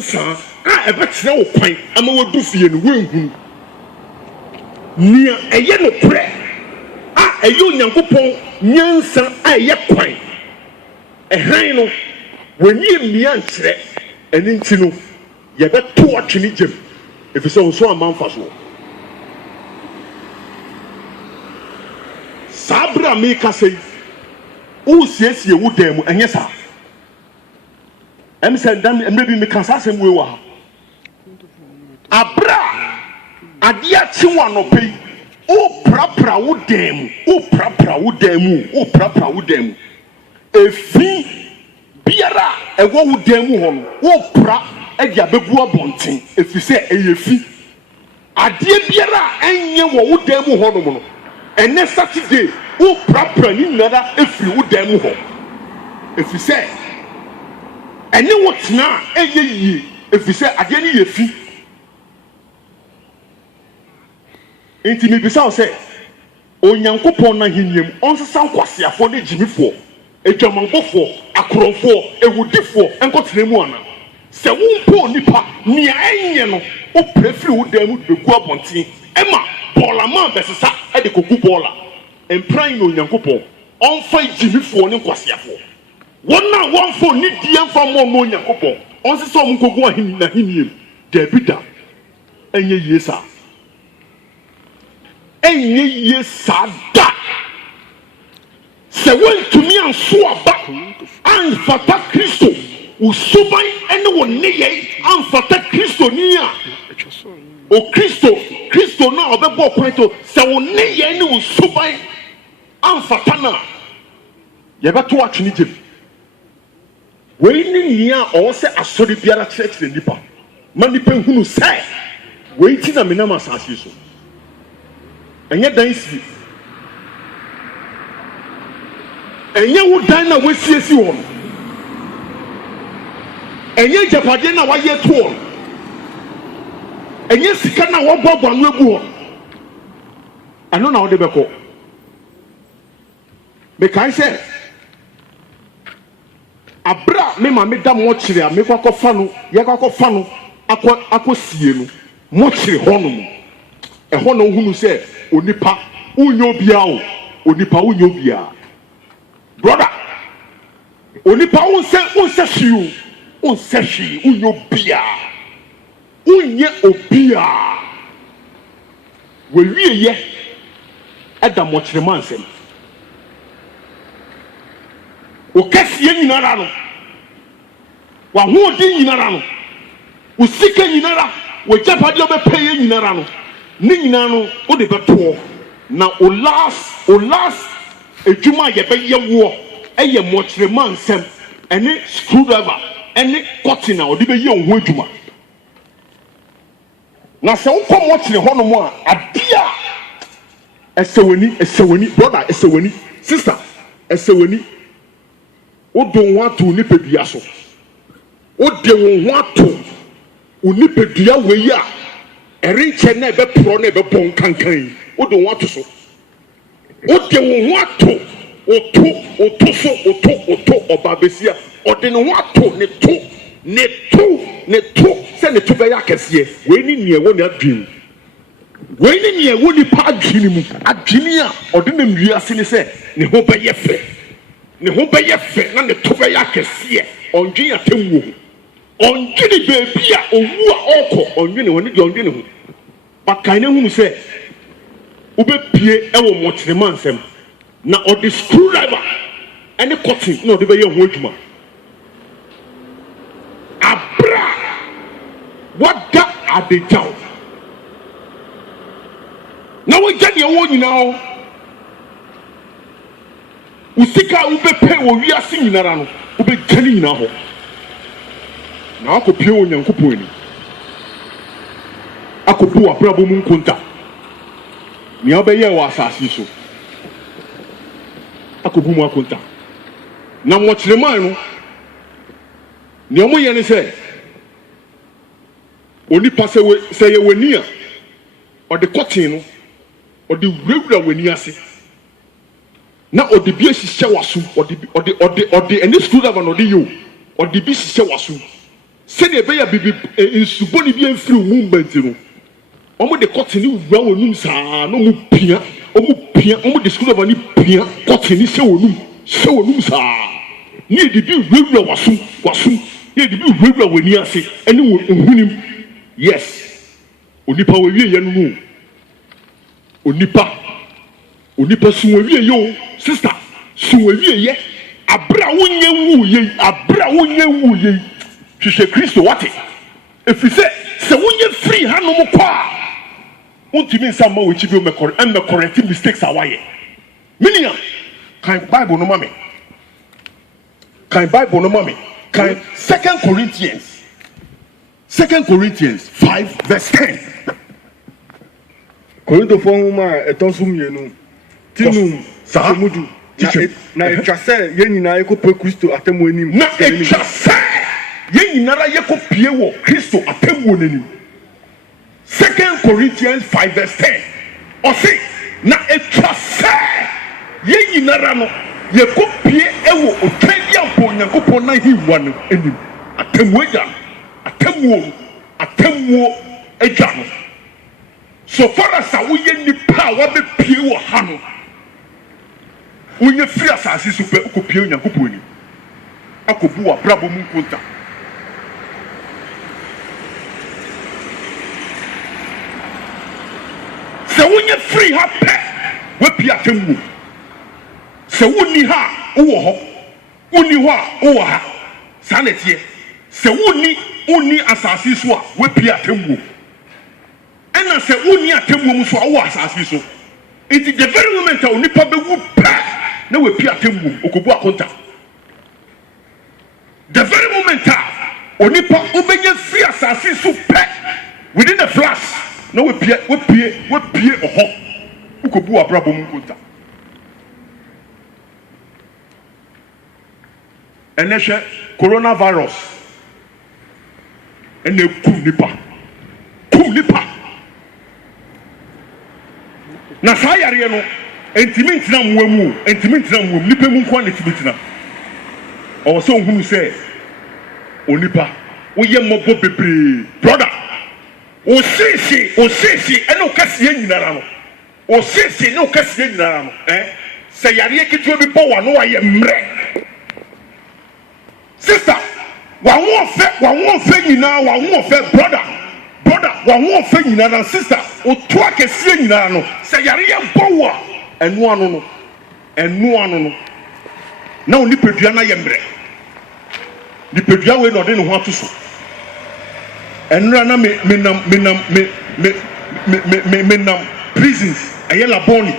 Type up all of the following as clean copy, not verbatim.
Sa a ɛbɛkyerɛ wo kwan ama wadu fie no wenhunu nia ɛyɛ no korɛ a ɛyɛ Onyankopɔn nyansa a ɛyɛ kwan ɛhan no w'ani mmia nkyerɛ ɛne nti no yɛbɛto atwene gyem efisɛ wo so amanfa so saa bra me kasa yi wo siesie wo dan mu ɛnyɛ saa said, maybe me can say some way. Abra, adia chiwa no pay. O prapra wo dem, o prapra wo dem, o prapra wo dem. Efi biara e wo dem ho, o pra e dia bebu abonten. Efi se eyefi. Adie biara enye wo dem ho no no. Ene Saturday, o prapra ni nada efi wo dem ho. Efi se ɛne wo tena ɛyɛ yie efisɛ adeɛ ne yɛ fi nti me bisa wo sɛ Onyankopɔn na hiniam ɔnsesa nkwasiafo ne gyimifoɔ adwamanbɔfoɔ akorɔmfoɔ ewudifoɔ ɛnkɔtena mu ana sɛ wo nipa nea ɛnyɛ no wo prefiri wo dan mu begu abɔnten ɛma bɔɔlama bɛsesa ɛde kogu bɔɔla mpran na Onyankopɔn ɔmfa gyimifoɔ ne nkwasiafoɔ Wona one for need the from more Nyankopɔn. Onse some go go him na him. Debida. Enye yesa. Enye yesa da. Se went to me and so back. And fata Christo. Usubai ene wo ne ye. And fata Christo niya. O Christo na obebo kweto. Se wo ne ye ne usubai. And fata na. Yebeto atwini gye. We ni nia o se asori biara kyerɛkyerɛ nipa ma nipa hunu sɛ we ti na menam asase so ɛnyɛ dan si ɛnyɛ wo dan na wasiesi wɔ no ɛnyɛ japade na wayɛ to wɔ no ɛnyɛ sika na wɔbɔbɔ no agu wɔ ɛno na wode bɛkɔ mekae sɛ abra me ma me da mo kyere a me kwakɔ fa no ye kwakɔ fa no akɔ sie no mo kyere hɔ no mu ɛhɔ na ohunu sɛ onipa unyo bia o onipa unyo bia brother onipa unse hwiu unyo bia unye obia we wie ye ɛda mo kyere mansɛm o kɛseɛ nyinara no wa hoɔden nyinara no o sika nyinara wo gyapadeɛ bɛpɛ yɛ nyinara no ne nyinara no o de bɛtoɔ na o last adwuma a yɛbɛyɛ woɔ ɛyɛ mmɔkyerɛma nsɛm ɛne screwdriver ɛne cotton a ɔde bɛyɛ wo ho adwuma na sɛ wokɔ mmɔkyerɛ hɔ no mu a adeɛ a ɛsɛ brother ɛsɛ w'ani sister ɛsɛ w'ani o don ho ato nipadua so o de wo ho ato o nipadua wei a ɛrenkyɛ na ɛbɛporɔ na ɛbɛbɔ nkankan o de wo ato so o de wo ho ato o to so ɔba besia ɔde ne ho ato ne to sɛ ne to bɛyɛ akɛseɛ wei ni nea ɛwɔ ne adwene wei ni nea ɛwɔ nipa adwene mu adwene a ɔde ne wiase ne sɛ ne ho bɛyɛ fɛ ne ho bɛyɛ fɛ na ne to bɛyɛ akɛseɛ ɔndwene atemmuo ho ɔndwene beebi a owu a ɔkɔ ɔndwene hɔ ne deɛ ɔndwene ho bakae ne hunu sɛ wobɛpie ɛwɔ mmɔkyerɛma nsɛm na ɔde screwdriver ɛne cotton na ɔde bɛyɛ ho adwuma abra wada adagyaw na wagya deɛ wɔ nyinaa usika ubepɛ wɔ wiase nyinara no ubegya ne nyinaa hɔ na akɔpie wɔ Nyankopɔn ani akɔbu w'abrabɔ mu nkonta nea wobɛyɛ wɔ asase so akɔbu mu akonta na mmɔkyerɛman no nea ɔmoyɛ ne sɛ onipa sɛ yɛ w'ani a ɔde kɔten no ɔde wurawura w'ani ase na ɔde bi ahyehyɛ w'aso ɔde ɛne screwdriver na ɔde yɛ o ɔde bi hyehyɛ w'aso send a bear baby in Subonibian through movement. Omo de cotton wura wonum saa no mu pia omo de school of ani pia cotton se wonum saa ni de bi wura waso ni de bi wura wani ase ene hunim yes onipa we wie ye no mu onipa suwe wie yo sister suwe wie ye abra wonye wu ye hwehwe Kristo wate efise se wonye free hanom kwa untimi nsa ma we chibi o me correct mistakes awaye minia kan Bible no mame kan 2 Corinthians 5 verse 10 Korinto fo huma etosu mienu tinum samudu na etwase ye nyina yekope Kristo atemu enim na etwase ye nyina yekope wo Kristo atemu onenim 2 Corinthians 5 verse 10 Osi na etwase ye nyina no yekope ewo otwadi ampo Nyankopon na hiwa no enim atemu agya no so far as we ye nipa wa be pie wo ha no wonye free asase so pe okopie Nyankopon ni akobu wa brabo mu nkonta se wonye free ha pe we pie atemu se woni ha wo ho woni ho a wo ha sanetie se woni asase so a we pie atemu ena se woni atemu mu so a wo asase so it is the very moment onipa be wu pa na we pie atemu okobu akonta the very moment onipa obenye free asase so pa within the flash na we pie oho okobu abrabo mu konta eneshe coronavirus ene kum nipa na saa yare no entimi ntina muamu nipa mu nko na tibitina o so hunu se onipa wo ye mobo bebre brother o sisi ene o kase nyinara no o sisi ne o kase nyinara no se yare ketuo bi po wa no wa ye mre sister wa won fe nyina wa won fe brother wa won fe nyina na sister o to akese nyina no se yare ye bo wa enu anu no na oni pedua na ye mre ni pedua we no de ne ho atoso enra na me nam prisons aye laboni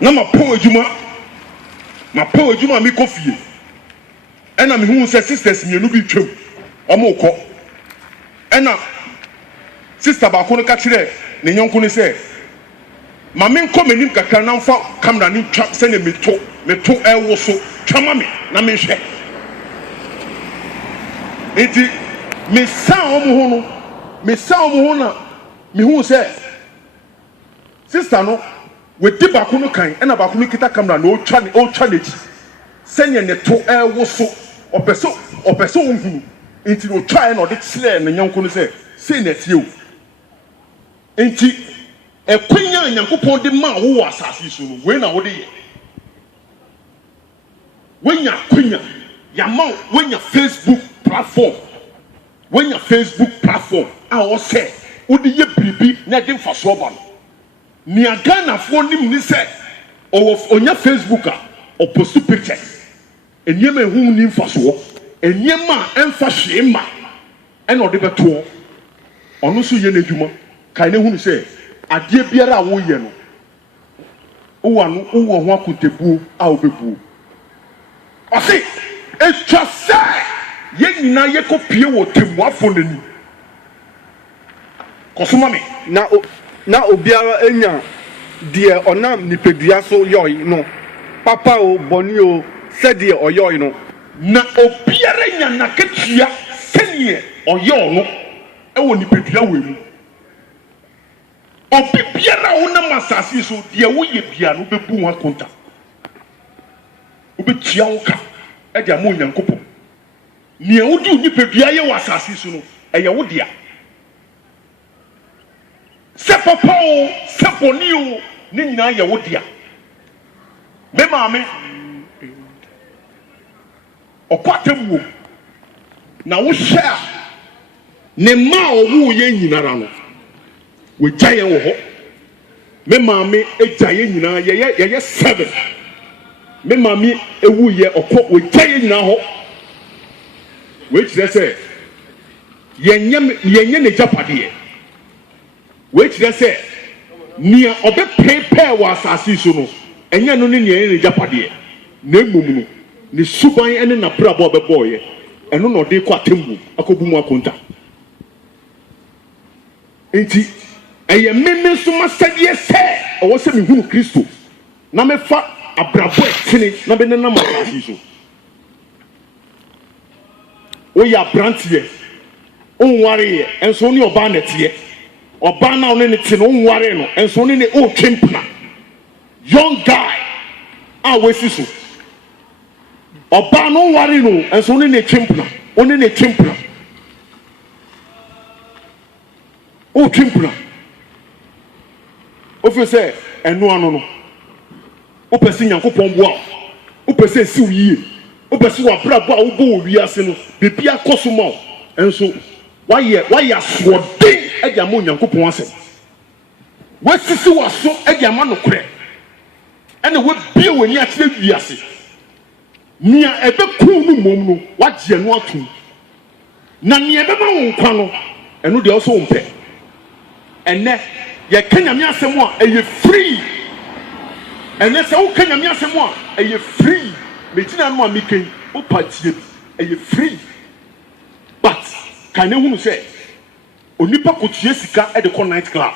na ma po ejuma mi kofie ena me hu se sisters mienu bi twem omo ko ena sister ba ko no ka kire ne nyonko ne se ma me nko menim kakra na mfa camera ni twa se ne meto ewo so twama me na me hwe enti me sa omo ho na me hu se sister no we di ba ko no kan ena ba ko no kita camera na o twa leji senye ne to ewo so opeso unhunu enti no try na ode kire ne nyanko no se na tie o enti ekwanya Nyankopon de ma wo asase so no we na wo de ye wenya kwanya ya ma wenya Facebook platform a wo se wo de ye bibi na de mfaso ba no ni aga na fo nim ni se onya Facebook a opost pictures enyema ehu ni mfaso enyema emfa hwe ma ena ode beto ono so ye n'adwuma kai ne hu se ade biara wo ye no wo ho akotebuo a obebuo ose etwa se ye nyina ye kopie wo temuafo nani kosoma me na obiara enya de onam nipedua so yoy no papa o boni o sɛdeɛ ɔyɛ no na obiara nya naketua sɛneɛ ɔyɛ no ɛwɔ nipadua wɔ mu obi biara wo nam asase so deɛ woyɛ bia no bɛbu ho akonta wobɛtua wo ka ɛde ama Onyankopɔn nea wodi nipadua ye wasase so no eye wo dia se papa o se boni o ne nyina ye wo dia me maame okwatem na wo hye ne ma owu ye nyinara no wo gyaye wo ho me maame egyaye nyina ye 7 me maame ewu ye okọ wo gyaye nyina ho we kire se yenye ne japade we kire se nia obe prepare wa asase so no enye no ne nia ne japade na emum no ne suban ene na brabo obeboye eno no de kwa tembu akobu mu akonta enti eye meme so masade se owo se me hunu Kristo na me fa abrabo etene na be na asase so o ya brantie onware ye enso ne oba na tie oba na one ne tie no onware no enso ne o twempna young guy a wesi so oba no onware no enso ne twempna one ne twempna o twempna o fe se enu ano no o pese Nyankopon boa o pese si wiye o pese wa brabo a wo bo wi ase no bebia kosomo enso why aswode eja mo Nyankopon ase wasisi waso eja ma no kure ene we bie wani akire wi ase nia ebe ku no mom no wagye no atum na nia ebe ma wo nkwa no eno de oso mpe ene ye kanya mi asem a eye free ene se wo kanya mi asem a eye free metina no a miken o patie bi eye free but kan ehunu se onipa kotua sika e de ko night club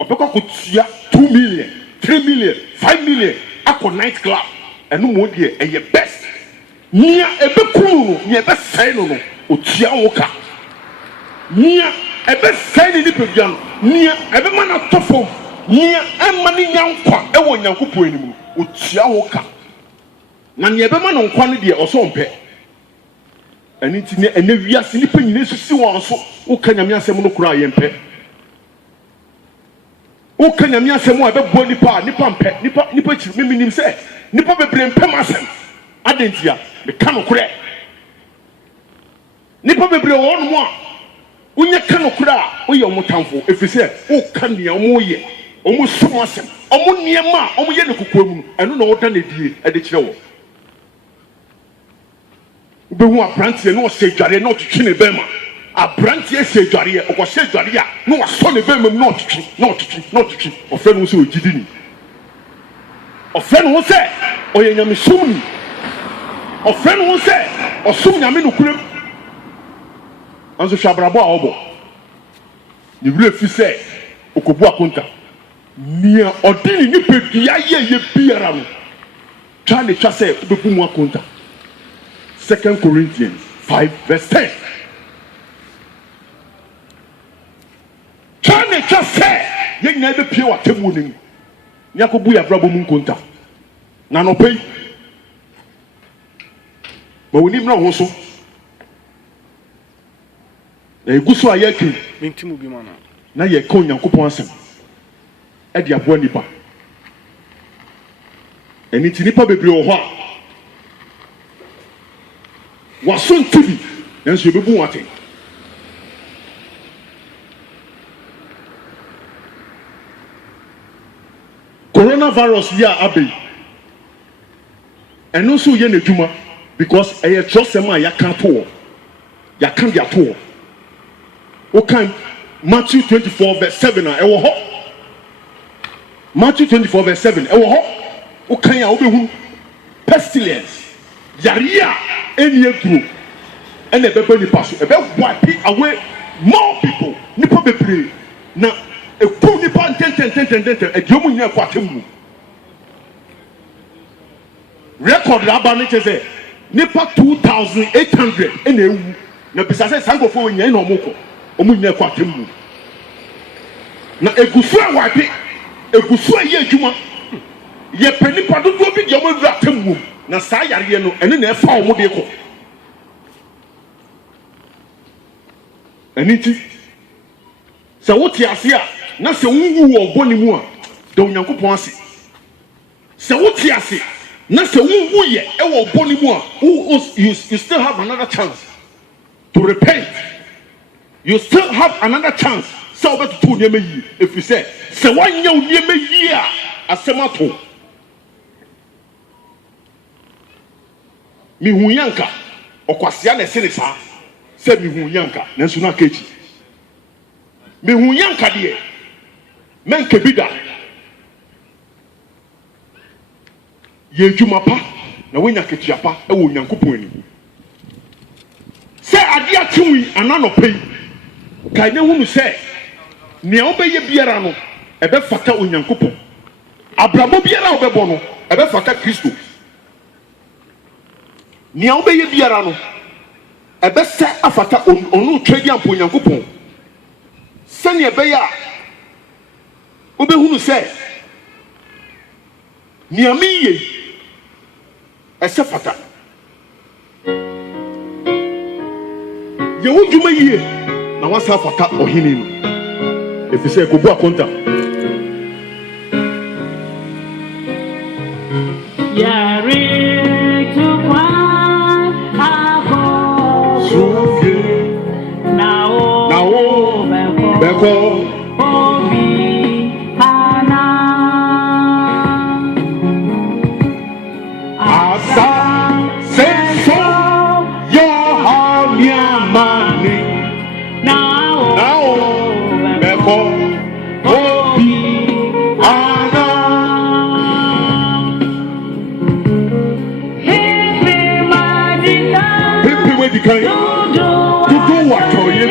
obekọ kotua 2 million 3 million 5 million akọ night club enu mo de eye best nia ebekuru no nia ebe sai no otua wo ka nia ebe sai ni pebia no nia ebe ma na tofo nia emma ni nyankwa e wo Nyankopon anim otua wo ka na nia ebe ma no nkwa no de oso mpe aniti ne ene wiase ni pa nyine susi won so wo kanya mi asem no kura yempe wo kanya mi asem a be bo nipa nipa chi mi nim se nipa bebre mpem asem adentia me ka no kura nipa bebre won mo a wonya ka no kura wo ye omotamfo efise wo ka ne omoye omo sumo asem omo niema omo ye ne kokoamu eno na wo da na die e de kire wo be hu aprantie no se dware no twetwe ne bema aprantie se dware o ko se dware a no waso ne bema no twetwe ofe no se ogidi ni ofe no se oye nyame sumni ofe no se osum nyame no kurem anzo shabrabo a obo ni wure fi se okobu akonta nia odini ni pedua ye biara no twa ne twa se obebu mu akonta 2 Corinthians 5 verse 10. Chane chase ye nyina be pie watemu nim. Nyakobu ya brabo mu nkonta. Na no pay. Ba woni mra ho so. Na eguso ayeke mintimu bi mana. Na ye ka Nyankopon asem. E de abo nipa. Eni ti nipa bebre wo ho a wason tibi enso obebu wate coronavirus ya abe eno so ye na dwuma because eye trosem a yakan to yakan dia to o kan Matthew 24 verse 7 a ewo ho Matthew 24 verse 7 ewo ho o kan ya obehu pestilence yaria eni eduro ene bebe ni paso ebe wipe away more people nipa bebre na eku nipa tenten ediomu nya kwa temu record aba ne chese nipa 2800 ene ewu na bisa se sankofo nya ina omoko omu nya kwa temu na egusu a wipe egusu a ye adwuma ye panipa dodo bi de omu wura temu na saa yare no ene na efa omu de ko Aniti. So what you see, na se wunwu wo boni mu a, da Onyankopon ase. So what you see, na se wunwu ye e wo boni mu a, you still have another chance to repent. You still have another chance. So better to nyeme yi. If you say, se wanya nyeme yi a, asemato. Mi hunyanka, okwasia na ese ne sa. Se mi hunyanka, nanso na kechi. Me hu yanka de men kebida ye dwuma pa na wonya ketua pa e wo Nyankopon ani se ade atwi anano pei kai ne hunu se ne obeye biara no e be fata Onyankopon abramo biara obebo no e be fata Kristo ne obeye biara no e be se afata onu twedi ampo Onyankopon sani ebeya obehunu se niamiye ese fata ye wudwuma yiye na wasa fata ohini no efise kobu akonta yari tukwa ako sufi nao beko obi ana asa senso yo hamiamani nao beko obi ana hipi madika pipi wedikan tutu watoye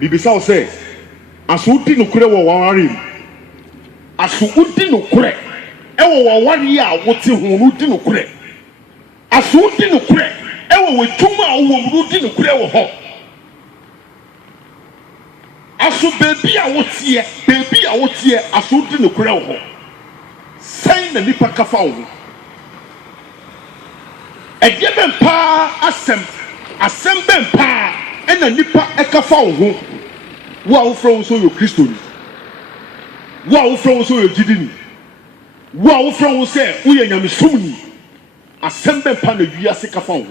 Bibisa o say aso udi no kure wo wawari aso udi no kure e wo wawari a wote hu udi no kure aso udi no kure e wo wetuma a wo udi no kure wo ho aso bebi a wotie aso udi no kure wo ho sai na nipa kafa wo e de ben pa asem ben pa e na nipa e kafa wo ho wo a wo from so yo Kristo ni wo a wo from so yo jidini wo a wo from say wo ye nyamesom ni asem ben pa na wiase kafa wo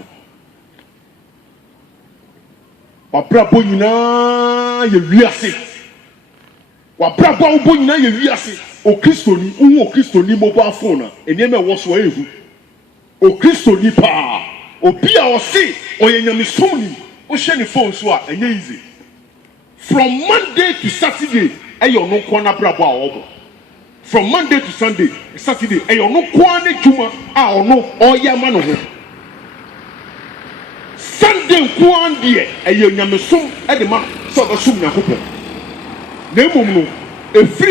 wa brabo nyina ye wiase wa brabo wo bo nyina ye wiase o Kristo ni wo Kristo ni mobile phone na enema wo so ehu o Kristo ni pa obi a o se o ye nyamesom ni o hwe ni phone so a enye easy from Monday to Saturday ayo no kwa na brabo a obo from Monday to Sunday Saturday ayo no kwa na dwuma a ono oya ma no ho Sunday nkuan deɛ ɛyɛ nyamesom ɛde ma sɛ ɔbɛsom Nyankopɔn na mmom no efiri